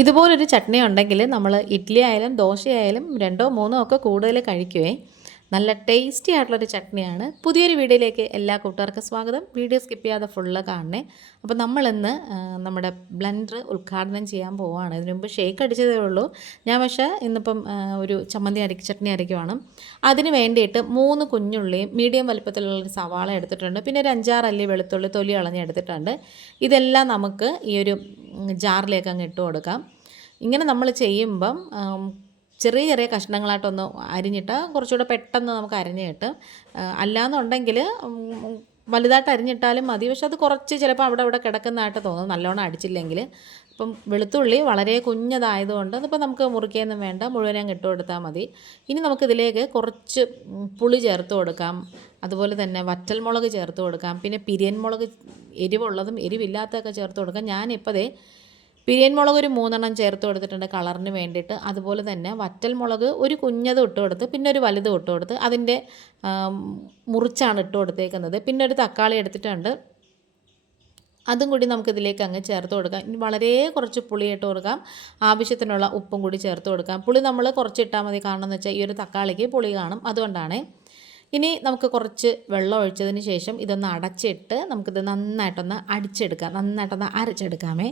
ഇതുപോലൊരു ചട്നി ഉണ്ടെങ്കിൽ നമ്മൾ ഇഡ്ഡലി ആയാലും ദോശയായാലും രണ്ടോ മൂന്നോ ഒക്കെ കൂടുതൽ കഴിക്കുവേ. നല്ല ടേസ്റ്റി ആയിട്ടുള്ളൊരു ചട്നിയാണ്. പുതിയൊരു വീഡിയോയിലേക്ക് എല്ലാ കൂട്ടുകാർക്കും സ്വാഗതം. വീഡിയോ സ്കിപ്പ് ചെയ്യാതെ ഫുള്ള് കാണണേ. അപ്പോൾ നമ്മളിന്ന് നമ്മുടെ ബ്ലെൻഡർ ഉദ്ഘാടനം ചെയ്യാൻ പോവുകയാണ്. ഇതിനു മുമ്പ് ഷേക്ക് അടിച്ചതേ ഉള്ളൂ. ഞാൻ പക്ഷേ ഇന്നിപ്പം ഒരു ചട്നി അരയ്ക്കുവാണ്. അതിന് വേണ്ടിയിട്ട് 3 കുഞ്ഞുള്ളിയും മീഡിയം വലിപ്പത്തിലുള്ളൊരു സവാള എടുത്തിട്ടുണ്ട്. പിന്നെ ഒരു 5-6 അല്ലി വെളുത്തുള്ളി തൊലി കളഞ്ഞ് എടുത്തിട്ടുണ്ട്. ഇതെല്ലാം നമുക്ക് ഈ ഒരു ജാറിലേക്ക് അങ്ങ് ഇട്ട് കൊടുക്കാം. ഇങ്ങനെ നമ്മൾ ചെയ്യുമ്പം ചെറിയ ചെറിയ കഷ്ണങ്ങളായിട്ടൊന്ന് അരിഞ്ഞിട്ട് കുറച്ചുകൂടെ പെട്ടെന്ന് നമുക്ക് അരിഞ്ഞ് കിട്ടും. അല്ലാന്നുണ്ടെങ്കിൽ വലുതായിട്ട് അരിഞ്ഞിട്ടാലും മതി. പക്ഷെ അത് കുറച്ച് ചിലപ്പോൾ അവിടെ കിടക്കുന്നതായിട്ട് തോന്നും നല്ലോണം അടിച്ചില്ലെങ്കിൽ. ഇപ്പം വെളുത്തുള്ളി വളരെ കുഞ്ഞതായതുകൊണ്ട് അതിപ്പോൾ നമുക്ക് മുറിക്കുകയൊന്നും വേണ്ട, മുഴുവനും ഇട്ട് കൊടുത്താൽ മതി. ഇനി നമുക്കിതിലേക്ക് കുറച്ച് പുളി ചേർത്ത് കൊടുക്കാം. അതുപോലെ തന്നെ വറ്റൽമുളക് ചേർത്ത് കൊടുക്കാം. പിന്നെ പിരിയൻ മുളക് എരിവുള്ളതും എരിവില്ലാത്തതൊക്കെ ചേർത്ത് കൊടുക്കാം. ഞാനിപ്പോൾ പിരിയൻ മുളക് ഒരു 3 എണ്ണം ചേർത്ത് കൊടുത്തിട്ടുണ്ട് കളറിന് വേണ്ടിയിട്ട്. അതുപോലെ തന്നെ വറ്റൽ മുളക് ഒരു കുഞ്ഞത് ഇട്ട് കൊടുത്ത് പിന്നെ ഒരു വലുത് ഇട്ട് കൊടുത്ത് അതിൻ്റെ മുറിച്ചാണ് ഇട്ട് കൊടുത്തേക്കുന്നത്. പിന്നെ ഒരു തക്കാളി എടുത്തിട്ടുണ്ട്, അതും കൂടി നമുക്കിതിലേക്ക് അങ്ങ് ചേർത്ത് കൊടുക്കാം. ഇനി വളരെ കുറച്ച് പുളി ഇട്ട് കൊടുക്കാം. ആവശ്യത്തിനുള്ള ഉപ്പും കൂടി ചേർത്ത് കൊടുക്കാം. പുളി നമ്മൾ കുറച്ചിട്ടാൽ മതി, കാരണം എന്ന് വെച്ചാൽ ഈ ഒരു തക്കാളിക്ക് പുളി കാണും, അതുകൊണ്ടാണ്. ഇനി നമുക്ക് കുറച്ച് വെള്ളം ഒഴിച്ചതിന് ശേഷം ഇതൊന്ന് അടച്ചിട്ട് നമുക്കിത് നന്നായിട്ടൊന്ന് അടിച്ചെടുക്കാം, നന്നായിട്ടൊന്ന് അരച്ചെടുക്കാമേ.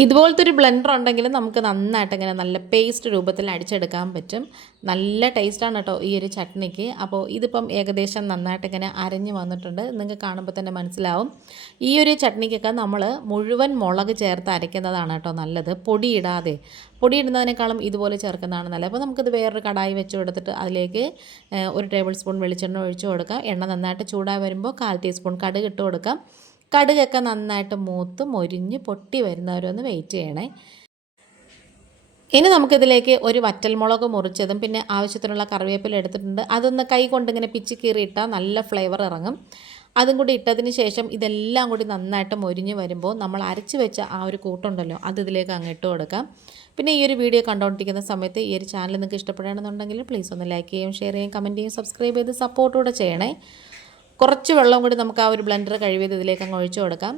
ഇതുപോലത്തെ ഒരു ബ്ലെൻഡർ ഉണ്ടെങ്കിൽ നമുക്ക് നന്നായിട്ട് ഇങ്ങനെ നല്ല പേസ്റ്റ് രൂപത്തിൽ അടിച്ചെടുക്കാൻ പറ്റും. നല്ല ടേസ്റ്റാണ് കേട്ടോ ഈ ഒരു ചട്നിക്ക്. അപ്പോൾ ഇതിപ്പം ഏകദേശം നന്നായിട്ട് ഇങ്ങനെ അരഞ്ഞ് വന്നിട്ടുണ്ട്, നിങ്ങൾക്ക് കാണുമ്പോൾ തന്നെ മനസ്സിലാവും. ഈ ഒരു ചട്നിക്കൊക്കെ നമ്മൾ മുഴുവൻ മുളക് ചേർത്ത് അരയ്ക്കുന്നതാണ് കേട്ടോ നല്ലത്, പൊടിയിടാതെ. പൊടിയിടുന്നതിനേക്കാളും ഇതുപോലെ ചേർക്കുന്നതാണ് നല്ലത്. അപ്പോൾ നമുക്കിത് വേറൊരു കടായി വെച്ച് കൊടുത്തിട്ട് അതിലേക്ക് 1 ടേബിൾ സ്പൂൺ വെളിച്ചെണ്ണ ഒഴിച്ച് കൊടുക്കാം. എണ്ണ നന്നായിട്ട് ചൂടായി വരുമ്പോൾ 1/4 ടീസ്പൂൺ കടുക് ഇട്ട് കൊടുക്കാം. കടുകൊക്കെ നന്നായിട്ട് മൂത്ത് മൊരിഞ്ഞ് പൊട്ടി വരുന്നവരൊന്ന് വെയിറ്റ് ചെയ്യണേ. ഇനി നമുക്കിതിലേക്ക് ഒരു വറ്റൽമുളക് മുറിച്ചതും പിന്നെ ആവശ്യത്തിനുള്ള കറിവേപ്പില എടുത്തിട്ടുണ്ട്. അതൊന്ന് കൈ കൊണ്ടിങ്ങനെ പിച്ചി കീറിയിട്ടാൽ നല്ല ഫ്ലേവർ ഇറങ്ങും. അതും കൂടി ഇട്ടതിന് ശേഷം ഇതെല്ലാം കൂടി നന്നായിട്ട് മൊരിഞ്ഞ് വരുമ്പോൾ നമ്മൾ അരച്ച് വെച്ച ആ ഒരു കൂട്ടുണ്ടല്ലോ അത് ഇതിലേക്ക് അങ്ങ് ഇട്ട് കൊടുക്കാം. പിന്നെ ഈ ഒരു വീഡിയോ കണ്ടുകൊണ്ടിരിക്കുന്ന സമയത്ത് ഈ ഒരു ചാനൽ നിങ്ങൾക്ക് ഇഷ്ടപ്പെടുകയാണെന്നുണ്ടെങ്കിൽ പ്ലീസ് ഒന്ന് ലൈക്ക് ചെയ്യുകയും ഷെയർ ചെയ്യുകയും കമൻറ്റ് ചെയ്യുകയും സബ്സ്ക്രൈബ് ചെയ്ത് സപ്പോർട്ടൂടെ ചെയ്യണേ. കുറച്ച് വെള്ളം കൂടി നമുക്ക് ആ ഒരു ബ്ലെൻഡർ കഴിവത് ഇതിലേക്ക് അങ്ങ് ഒഴിച്ചു കൊടുക്കാം.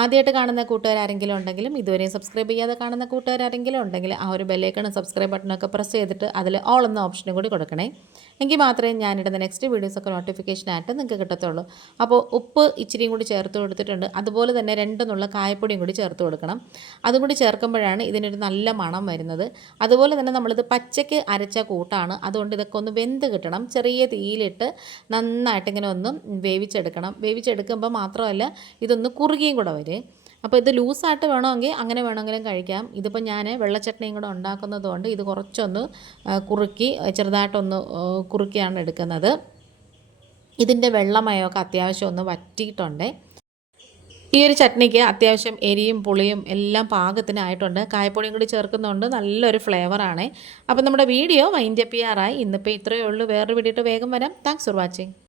ആദ്യമായിട്ട് കാണുന്ന കൂട്ടുകാരെങ്കിലും ഉണ്ടെങ്കിലും ഇതുവരെയും സബ്സ്ക്രൈബ് ചെയ്യാതെ കാണുന്ന കൂട്ടുകാരെങ്കിലും ഉണ്ടെങ്കിൽ ആ ഒരു ബെല്ലൈക്കണും സബ്സ്ക്രൈബ് ബട്ടണൊക്കെ പ്രസ് ചെയ്തിട്ട് അതിൽ ഓൾ എന്ന ഓപ്ഷനും കൂടി കൊടുക്കണേ. എങ്കിൽ മാത്രമേ ഞാനിടുന്ന നെക്സ്റ്റ് വീഡിയോസൊക്കെ നോട്ടിഫിക്കേഷനായിട്ട് നിങ്ങൾക്ക് കിട്ടത്തുള്ളൂ. അപ്പോൾ ഉപ്പ് ഇച്ചിരിയും കൂടി ചേർത്ത് കൊടുത്തിട്ടുണ്ട്. അതുപോലെ തന്നെ 2 നുള്ള കായപ്പൊടിയും കൂടി ചേർത്ത് കൊടുക്കണം. അതും കൂടി ചേർക്കുമ്പോഴാണ് ഇതിനൊരു നല്ല മണം വരുന്നത്. അതുപോലെ തന്നെ നമ്മളിത് പച്ചയ്ക്ക് അരച്ച കൂട്ടാണ്, അതുകൊണ്ട് ഇതൊക്കെ ഒന്ന് വെന്ത് കിട്ടണം. ചെറിയ തീയിലിട്ട് നന്നായിട്ട് ഇങ്ങനെ ഒന്ന് വേവിച്ചെടുക്കണം. വേവിച്ചെടുക്കുമ്പോൾ മാത്രമല്ല ഇതൊന്ന് കുറുകിയും കൂടെ വരും. അപ്പോൾ ഇത് ലൂസായിട്ട് വേണമെങ്കിൽ അങ്ങനെ വേണമെങ്കിലും കഴിക്കാം. ഇതിപ്പോൾ ഞാൻ വെള്ളച്ചട്നിയും കൂടെ ഉണ്ടാക്കുന്നതുകൊണ്ട് ഇത് കുറച്ചൊന്ന് കുറുക്കി ചെറുതായിട്ടൊന്ന് കുറുക്കിയാണ് എടുക്കുന്നത്. ഇതിൻ്റെ വെള്ളമയമൊക്കെ അത്യാവശ്യം ഒന്ന് വറ്റിയിട്ടുണ്ട്. ഈ ഒരു ചട്നിക്ക് അത്യാവശ്യം എരിയും പുളിയും എല്ലാം പാകത്തിനായിട്ടുണ്ട്. കായപ്പൊടിയും കൂടി ചേർക്കുന്നതുകൊണ്ട് നല്ലൊരു ഫ്ലേവറാണ്. അപ്പോൾ നമ്മുടെ വീഡിയോ വൈൻഡ് അപ്പ് ചെയ്യാറായി. ഇന്നിപ്പോൾ ഇത്രയേ ഉള്ളൂ. വേറൊരു വീഡിയോ വേഗം വരാം. Thanks for watching.